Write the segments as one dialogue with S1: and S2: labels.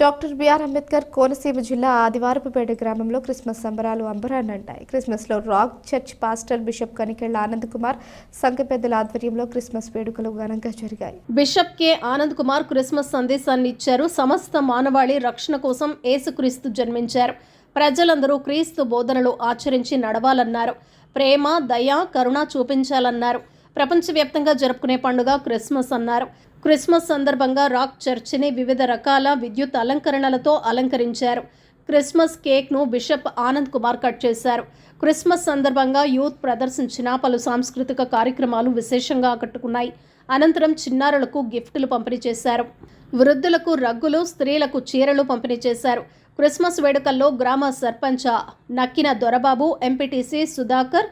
S1: Doctor BR Ambedkar Konaseema జిల్లా ఆదివారపుపేట గ్రామంలో Christmas సంబరాలు అంబరాన్నంటాయి క్రిస్మస్లో rock church pastor bishop Kanikella Anand Kumar సంఘ పెద్దల ఆధ్వర్యంలో క్రిస్మస్ వేడుకలు ఘనంగా జరిగాయి.
S2: Bishop K Anand Kumar Christmas సందేశాన్ని ఇచ్చారు. సమస్త మానవాళి రక్షణ కోసం ఏసుక్రీస్తు జన్మించారు. ప్రజలందరూ క్రీస్తు బోధనలు ఆచరించి నడవాలన్నారు. ప్రేమ దయ కరుణ చూపించాలన్నారు. ప్రపంచవ్యాప్తంగా జరుపుకునే పండుగ క్రిస్మస్ అన్నారు. క్రిస్మస్ సందర్భంగా రాక్ చర్చిని వివిధ రకాల విద్యుత్ అలంకరణలతో అలంకరించారు. క్రిస్మస్ కేక్ను బిషప్ ఆనంద్ కుమార్ కట్ చేశారు. క్రిస్మస్ సందర్భంగా యూత్ ప్రదర్శించిన పలు సాంస్కృతిక కార్యక్రమాలు విశేషంగా ఆకట్టుకున్నాయి. అనంతరం చిన్నారులకు గిఫ్టులు పంపిణీ చేశారు. వృద్ధులకు రగ్గులు స్త్రీలకు చీరలు పంపిణీ చేశారు. క్రిస్మస్ వేడుకల్లో గ్రామ సర్పంచ నక్కిన దొరబాబు ఎంపీటీసీ సుధాకర్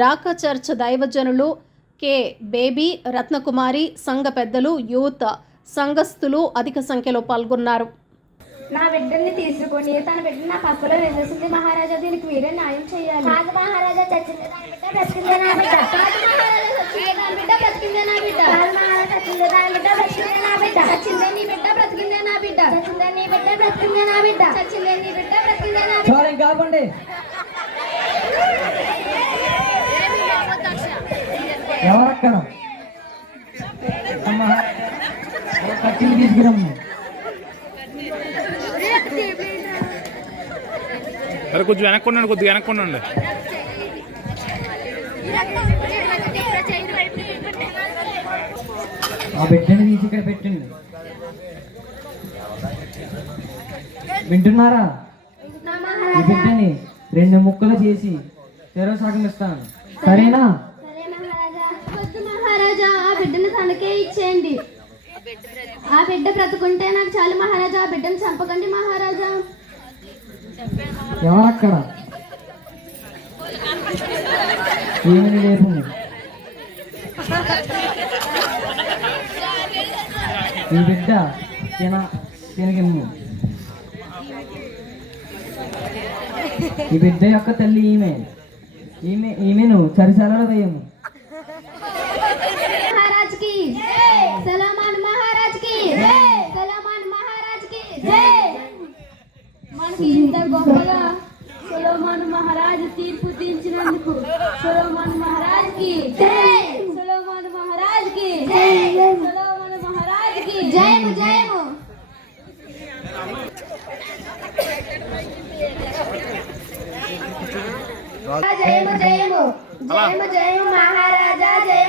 S2: రాక చర్చ్ దైవజనులు కె బేబీ రత్నకుమారి సంఘ పెద్దలు యూత్ సంఘస్థులు అధిక సంఖ్యలో పాల్గొన్నారు.
S3: నా బిడ్డల్ని తీసుకొని తన బిడ్డ నా పక్కలో వేసేసింది మహారాజా. దీనికి మీరే న్యాయం చేయాలి. కాదు మహారాజా చచ్చింది దాని బిడ్డ బ్రతికిందే నా బిడ్డ. కాదు మహారాజా చచ్చింది దాని బిడ్డ బ్రతికిందే నా బిడ్డ. కాదు మహారాజా చచ్చింది దాని బిడ్డ బ్రతికిందే నా బిడ్డ. చచ్చిందే నీ బిడ్డ బ్రతికిందే నా బిడ్డ. చచ్చిందే నీ బిడ్డ బ్రతికిందే నా బిడ్డ. చచ్చిందే నీ బిడ్డ బ్రతికిందే నా బిడ్డ.
S4: చాలు ఎవరక్కడ కత్తిని తీసుకురమ్మ.
S5: అరే కొంచెం వెనక్కి ఉండండి కొద్దిగా వెనక్కి ఉండండి
S4: ఆ బిడ్డని తీసి ఇక్కడ పెట్టండి. వింటున్నారా?
S3: ఈ బిడ్డని
S4: రెండు ముక్కలు చేసి చెరవ సగం ఇస్తాను. సరేనా?
S3: బిడ్డను ఇచ్చేయండి. ఆ బిడ్డ బ్రతుకుంటే నాకు చాలు మహారాజా ఆ బిడ్డను చంపకండి మహారాజా.
S4: ఎవరక్కడ? ఏమని లేపు ఈ బిడ్డ తిన తినగిమ్ము ఈ బిడ్డ యొక్క తల్లి ఈమె. ఈమె ఈమెను చరిశాలలో వేయము
S3: की सलामान महाराज की। सलामान महाराज की। मन की गोपगा सलोमान महाराज तीर्थ दीचन सलोमान महाराज की सलोमान महाराज की सलोमान महाराज की जय जय जय जय जय महाराज